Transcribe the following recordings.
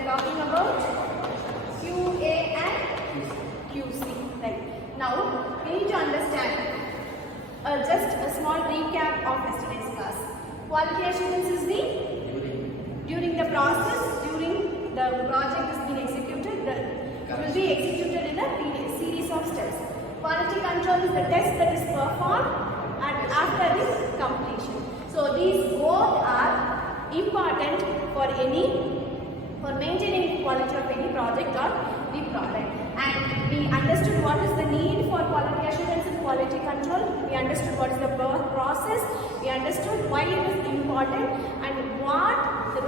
are talking about QA and QC. Right. Now we need to understand just a small recap of yesterday's class. Quality assurance is the during the process, during the project is being executed, it will be executed in a series of steps. Quality control is the test that is performed and after its completion. So these both are important for maintaining the quality of any project or the product. And we understood what is the need for quality assurance and quality control. We understood what is the process. We understood why it is important and what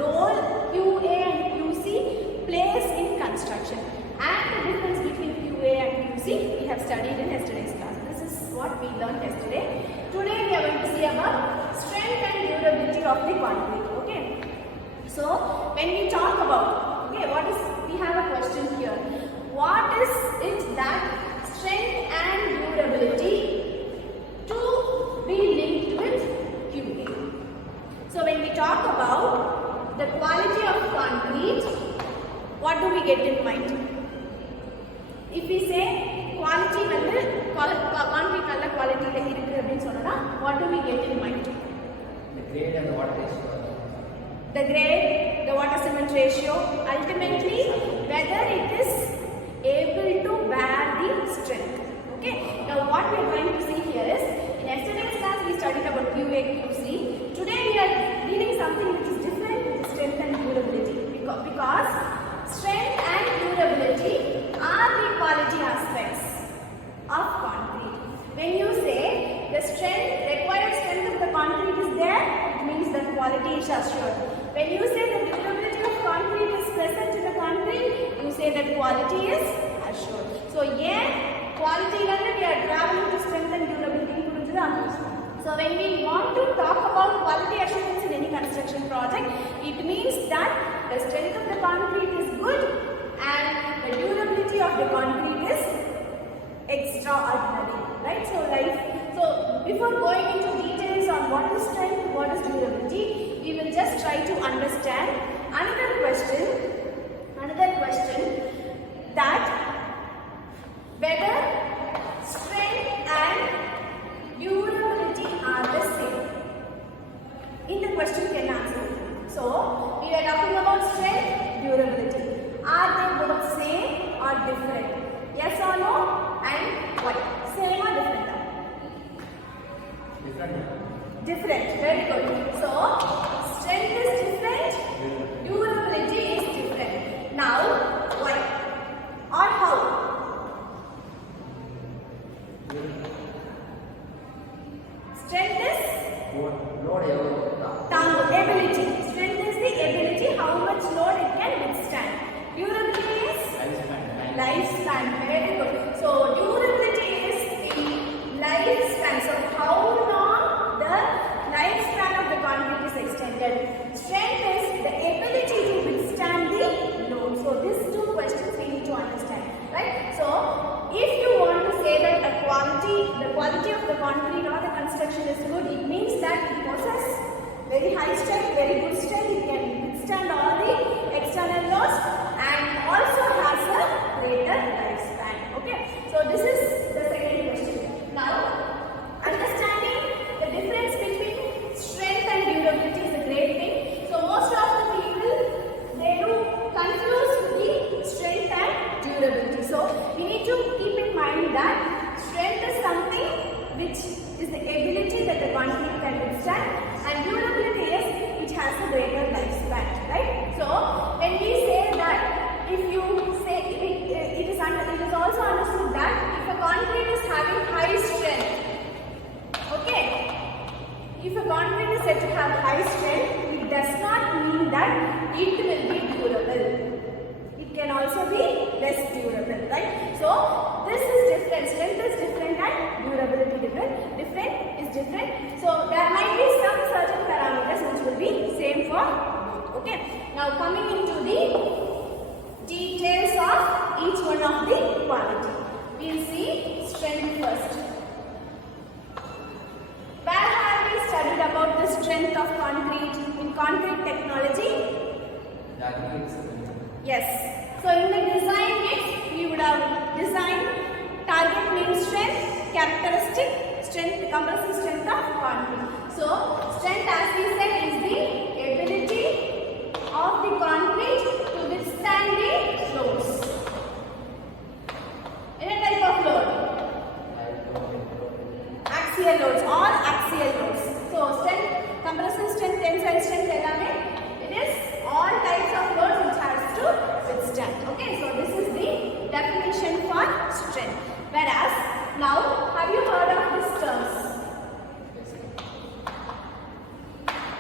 role QA and QC plays in construction. And the difference between QA and QC we have studied in yesterday's class. This is what we learned yesterday. Today we are going to see about strength and durability of the concrete. Okay. So when we talk about, okay, we have a question here. What is it that strength and durability to be linked with QA? So when we talk about the quality of concrete, what do we get in mind? If we say quality concrete nalla quality la irukku appdi sonna, what do we get in mind? The grade and the water ratio. The grade, the water cement ratio, ultimately whether it is able to bear the strength. Okay. Now what we are going to see here is, in yesterday's class we studied about QA, QC. Today we are dealing something which is different, which is strength and durability. Because strength and durability are the quality aspects of concrete. When you say the required strength of the concrete is there, it means that quality is assured. When you say the durability of concrete is present in the concrete, you say that quality is assured. So here, quality level we are traveling to strength and durability. So when we want to talk about quality assurance in any construction project, it means that the strength of the concrete is good and the durability of the concrete is extraordinary. Right? So before going into details on what is strength, what is durability, we will just try to understand another question that whether strength and durability are the same. In the question can answer. So we are talking about strength, durability. Are they both same or different? Yes or no? And why? Same or different? Different. Very good. So strength is different, durability is different. Now why or how? Strength is ability. Strength is the ability, how much load it can withstand. Durability is lifespan. Very good. So durability is the lifespan. So how long the lifespan of the concrete is extended. Strength is the ability to withstand the load. So these two questions we need to understand. Right? So if you want to say that the quality of the concrete or the construction is good, it means that it possesses very high strength, very good strength, it can withstand all the external loads and also has a greater lifespan. Okay, so this is the second question. Now, understanding the difference between strength and durability is a great thing. So most of the people, they do confuse the strength and durability. So we need to keep in mind that strength is something which is the ability that the concrete can withstand, and durability is which has a greater lifespan. Right? So when we say that, if you say it is also understood that if a concrete is having high strength, okay, if a concrete is said to have high strength, it does not mean that it will be durable. It can also be less durable, right? So this is different. Strength is different and durability different. Different is different. So there might be some certain parameters which will be same for both. Okay. Now coming into the details of each one of the quality. We'll see strength first. Where have we studied about the strength of concrete in concrete technology? Yes. So in the design mix, we would have designed target mean strength, characteristic strength, compressive strength of concrete. So strength, as we said, is the ability of the concrete to withstand the loads. Any type of load? Axial loads or axial loads. So strength, compressive strength, tensile strength, it is all types of loads which has to withstand. Okay, so this is the definition for strength. Whereas now, have you heard of these terms?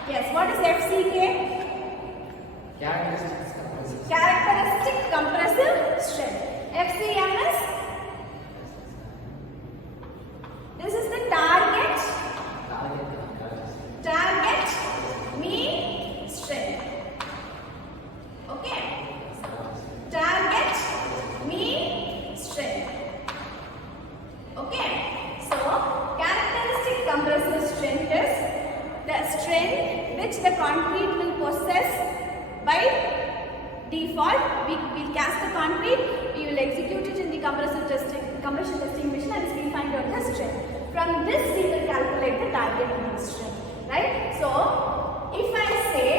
Yes, what is FCK? Characteristic compressive strength. FCM is? This is the target mean strength. Okay. Target mean strength. Okay. So characteristic compressive strength is the strength which the concrete will possess by default. We will cast the concrete, we will execute it in the compression testing machine, and we find out the strength. From this we will calculate the target mean strength. Right? So if I say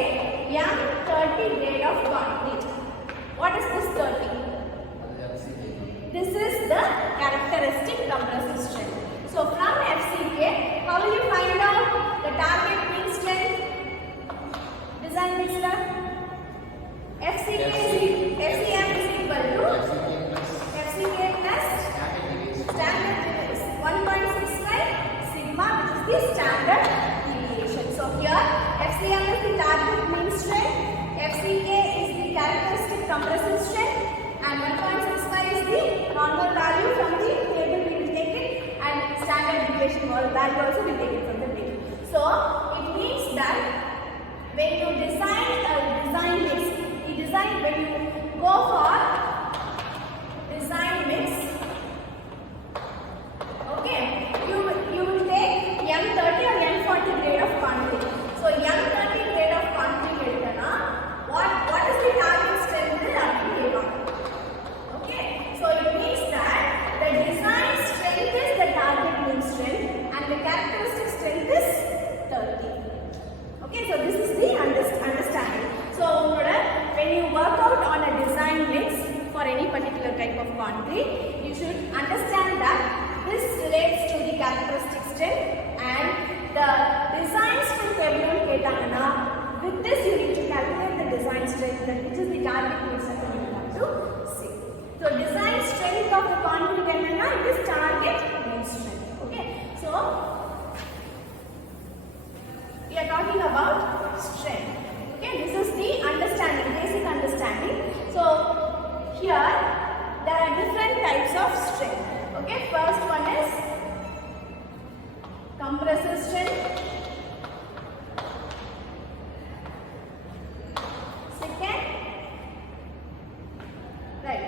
M30 grade of concrete, what is this 30? This is the characteristic compressive strength. So from FCK, how will you find out the target mean strength? Design mixer. FCM is equal to FCK plus standard release 1.65 sigma, which is the standard deviation. So here FCM is the target mean strength, FCK is the characteristic compressive strength, and 1.65 is the normal value from the table we will take it, and standard deviation value also we take it from the table. So it means that when you design a design mix, when you go for design mix, okay, you will take M30 or M40 grade of concrete. So M30 grade of concrete, what is the target strength? Okay, so it means that the design strength is the target mean strength and the characteristic strength is 30. Okay, so this is the understanding. So when you work out on a design mix for any particular type of concrete, you should understand that this relates to the characteristic strength and the design strength everyone ketana. With this you need to calculate the design strength, which is the target mean strength you have to see. So design strength of the concrete it is target mean strength. Okay, so we are talking about strength. Okay, this is the understanding, basic understanding. So here there are different types of strength. Okay, first one is compressive strength. Second, right,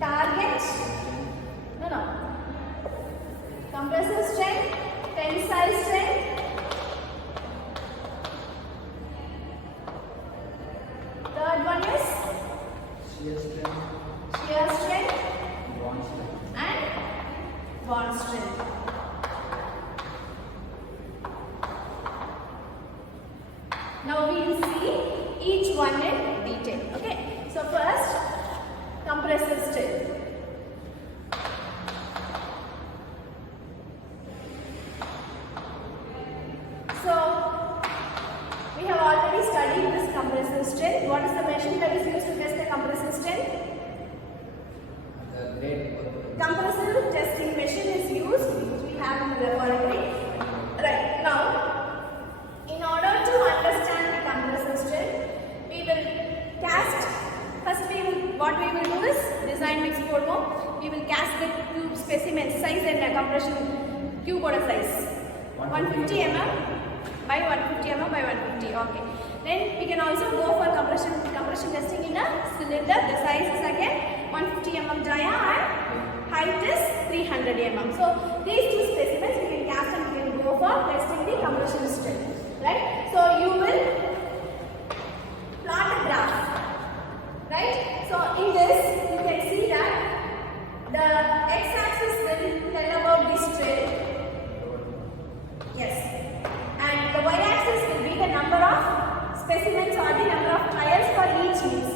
target. No. Compressive strength, tensile strength. Third one is shear strength, and bond strength. Now we will see each one in detail. Okay, so first compressive strength. So we have already studied this compressive strength. What is the machine that is used to test the compressive strength? Compressive testing machine is used, which we have in the laboratory. Right, now in order to understand the compressive strength, we will cast, first what we will do is design mix photo. We will cast the tube specimen size and compression cube order size 150 mm by 150 mm by 150. Okay. Then we can also go for compression testing in a cylinder. The size is again 150 mm dia and height is 300 mm. So these two specimens we can cast and we can go for testing the compression strength. Right. So you will plot for each mix.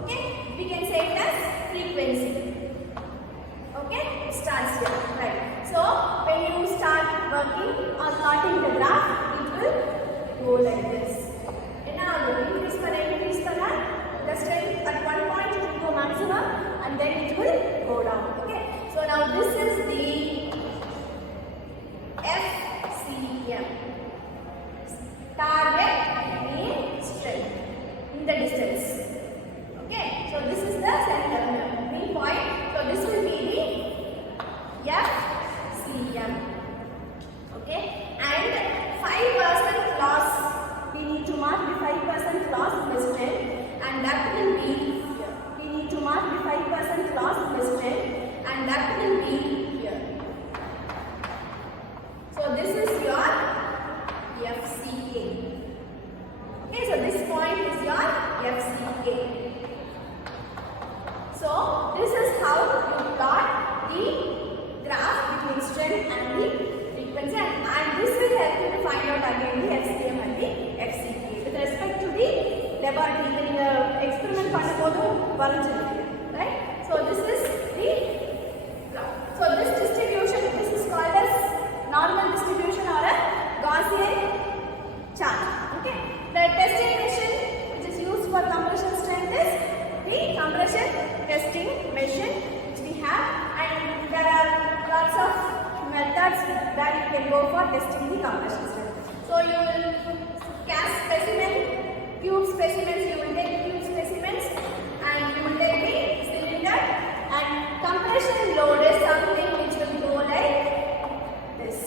Okay, we can say it as frequency. Okay, it starts here, right? So when you start working or plotting the graph, it will go like this. And now increase the strength at one point it will go maximum and then it will go down. Okay, so now this is the FCM, target mean strength in the distance. Okay, so this is the center mean point. So this will be the FCM. Okay, and 5% loss. We need to mark the 5% loss in the strength, and that will be here. We need to mark the 5% loss in the strength, and that will be here. So this is your FCA. Okay, so this point is your FCA. So this is how you plot the graph between strength and the frequency, and this will help you to find out again the FCM and the FCA with respect to the laboratory when you experiment பண்ணும்போது வரைஞ்சிருக்கீங்க, right? So this is the graph. So this distribution, this is called as normal distribution or a Gaussian chart. Okay, the testing machine which is used for compression strength is the compression testing machine which we have, and there are lots of methods that you can go for testing the compression strength. So you will cast specimen, tube specimens, you will take tube specimens and you will take the cylinder, and compression load is something which will go like this,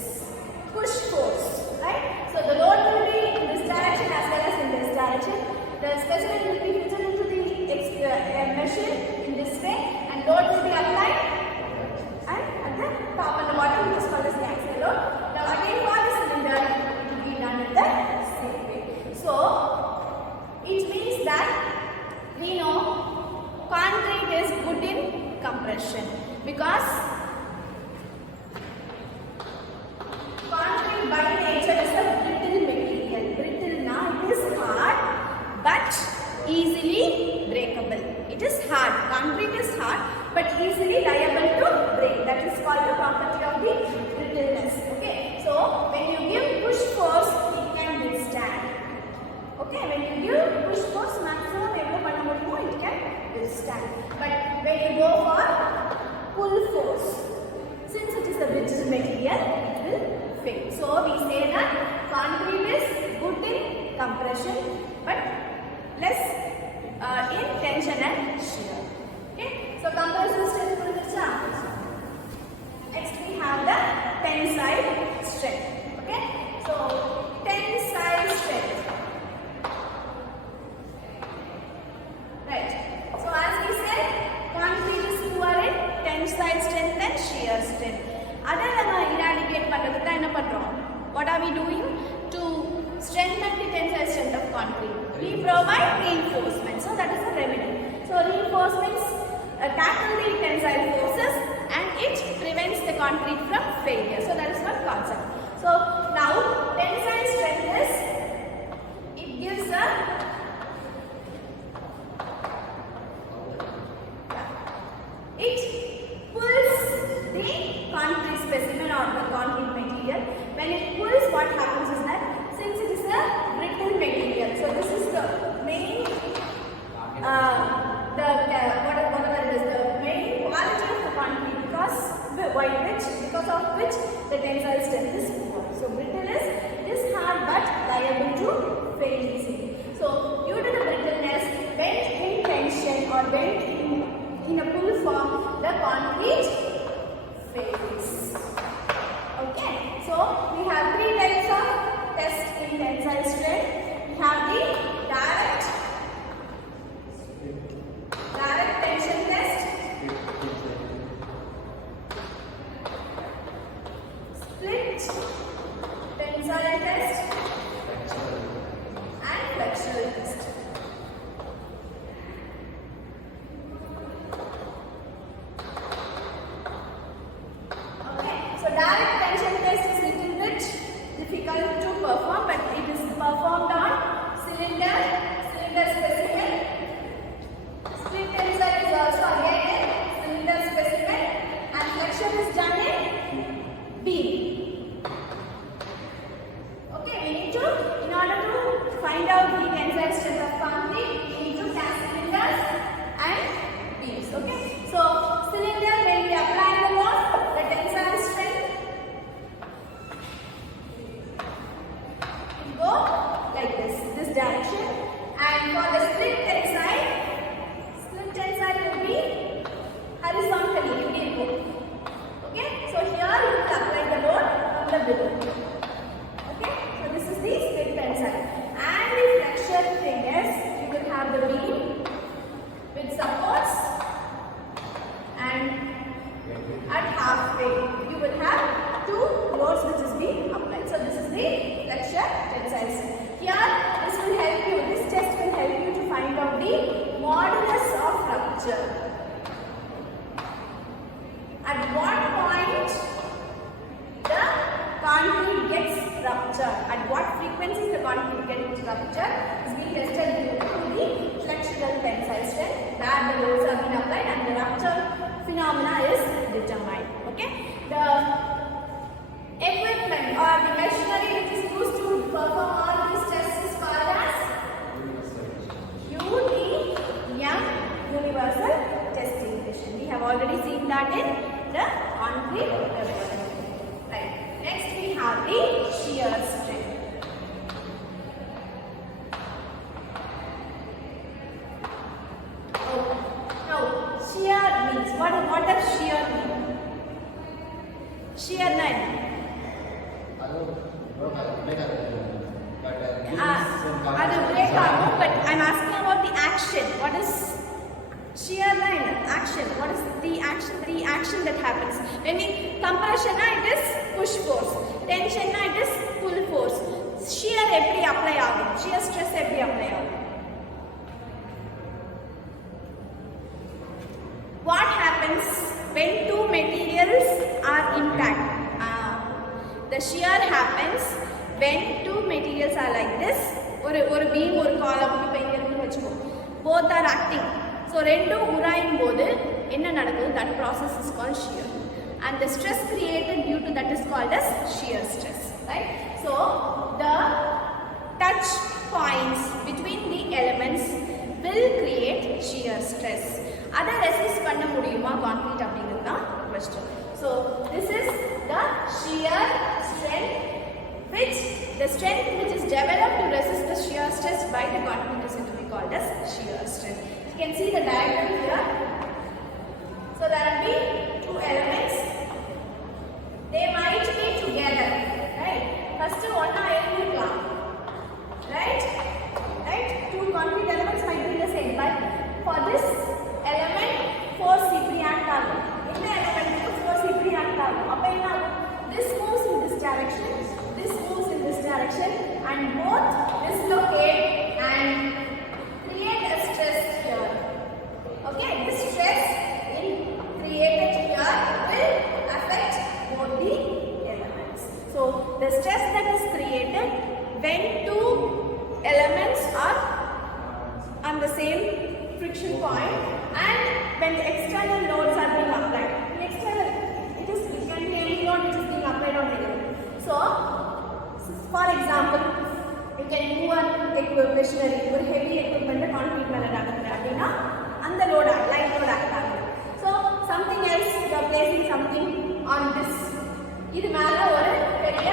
push force, right? So the load will be in this direction as well as in this direction. The specimen will be fitted into the machine in this way, and load will be applied, and at the top and the bottom which is called as the axial load. Now again for the cylinder it will be done in the same way. So it means that we know concrete is good in compression because concrete by nature is a brittle material. Brittle now it is hard but easily breakable. It is hard. Concrete is hard but easily liable to break. That is called the property of the brittleness. Okay. So when you give push force, it can withstand. Okay. When you give push force, maximum it can withstand. But when you go for pull force, since it is a brittle material, it will fail. So we say that concrete is good in compression but less in tension and shear. Okay, so compression strength. Next we have the tensile strength. Okay, so tensile strength. Right. So as we said, concrete is poor in tensile strength and shear strength. Adha nama eradicate pandradhukku enna pandrom? What are we doing to strengthen the tensile strength of concrete? We provide reinforcement. So that is a remedy. So reinforcements tackle the tensile forces and it prevents the concrete from failure. So that is one concept. So now tensile strength is, it gives a it pulls the concrete specimen or the concrete material. When it pulls, what happens is that since it is a brittle material, so this is the main whatever it is, the main quality of the concrete, because of which the tensile strength is poor. So brittle is, it is hard but part in the concrete development. Right. Next we have the shear strength. Oh, now shear means what does shear mean? Shear line. Other break out, but I'm asking about the action. What is shear line? Action. What is the action? The action that happens when we compression, it is push force. Tension, it is pull force. Shear எப்படி apply ஆகும்? Shear stress எப்படி apply ஆகும்? What happens when two materials are intact? The shear happens when two materials are like this. ஒரு beam ஒரு column இப்போ இங்க இருக்குன்னு வெச்சுக்கோ. Both are acting. So ரெண்டும் உராயும் போது என்ன நடக்குது? That process is called shear. And the stress created due to that is called as shear stress. Right? So the touch points between the elements will create shear stress. அதை resist பண்ண முடியுமா concrete அப்படிங்கிறது தான் question. So this is the shear strength, which the strength which is developed to resist the shear stress by the concrete is to be called as shear strength. You can see the diagram here. So there will be two elements. They might be together, right? First one எழுதிக்கலாம், right? Right? Two concrete elements might be the same, but for this element force இப்படி act ஆகும். இந்த element force இப்படி act ஆகும். அப்ப என்ன ஆகும்? This moves in this direction, this moves in this direction, and both dislocate and create a stress here. Okay, this stress created here will affect both the elements. So the stress that is created when two elements are on the same friction point and when the external loads are being applied. External, it can be any load which is being applied on the element. So for example, you can move an machinery or heavy equipment concrete மேல நடக்குது அப்படினா அந்த load line load act ஆகுது. So something else, you are placing something on this. இது மேல ஒரு பெரிய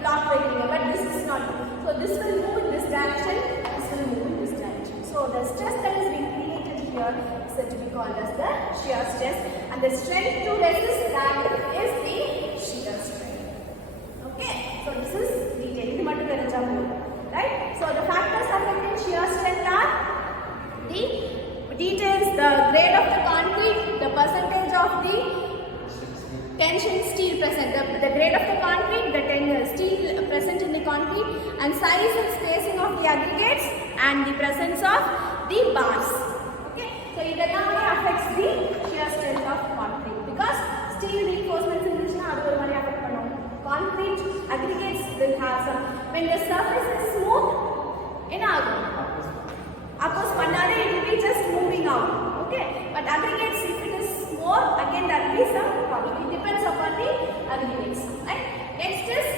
block வைக்கிறீங்க, but this is not. So this will move in this direction, this will move in this direction. So the stress that is being created here is said to be called as the shear stress, and the strength to resist that is the shear strength. Okay, so this is detail. இது மட்டும் தெரிஞ்சா போதும், right? So the factors affecting shear strength are the details, the grade of the concrete, the percentage of the tension steel present, the grade of the concrete, the steel present in the concrete, and size and spacing of the aggregates, and the presence of the bars. Okay, so it affects the shear strength of concrete because steel reinforcements in this adu oru mari affect பண்ணும். Concrete aggregates will have some, when the surface is smooth என்ன ஆகும்? Oppose பண்ணாலே it will be just moving out. Okay, but aggregates, if it is more, again there will be some problem. It depends upon the aggregates. Right? Next is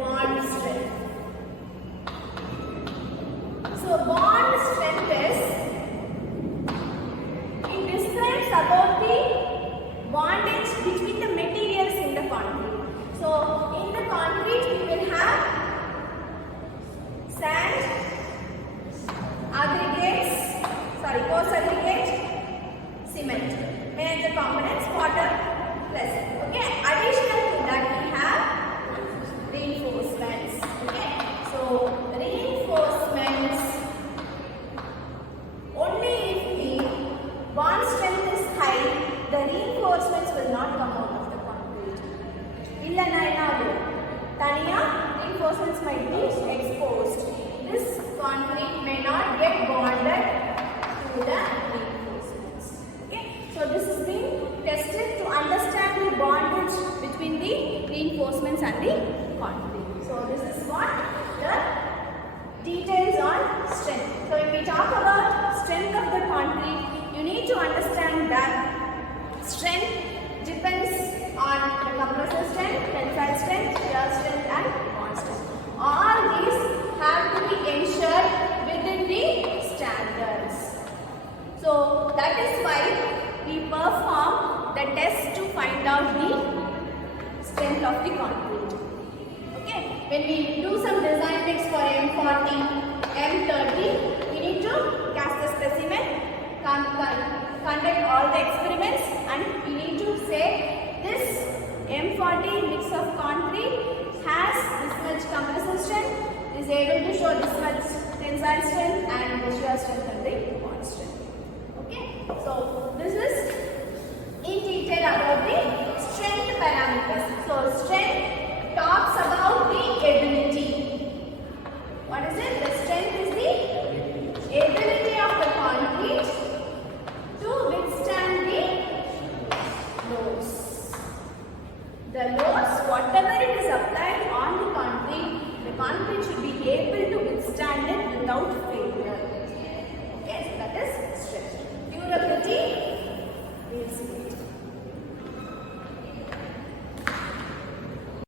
bond strength. So bond strength is, it describes about the bondage between the materials in the concrete. So in the concrete we will have sand, aggregates, coarse aggregate, cement. Major components, water plus. Okay, additional to that we have reinforcements. Okay, so reinforcements, only if the bond strength is high, the reinforcements will not come out of the concrete. Illana enna agum? Taniya reinforcements might be exposed. This concrete may not get bonded to the reinforcements. Okay, so this is being tested to understand the bondage between the reinforcements and the concrete. So this is what the details on strength. So if we talk about strength of the concrete, you need to understand that strength depends on the compressive strength, tensile strength, shear strength and bond strength. All these have to be ensured within the standards. So that is why we perform the test to find out the strength of the concrete. Okay, when we do some design tests for M40, M30, we need to cast the specimen, conduct all the experiments, and we need to say this M40 mix of concrete has this much compressive strength, is able to show this much tensile strength and the shear strength and the bond strength. Okay, so this is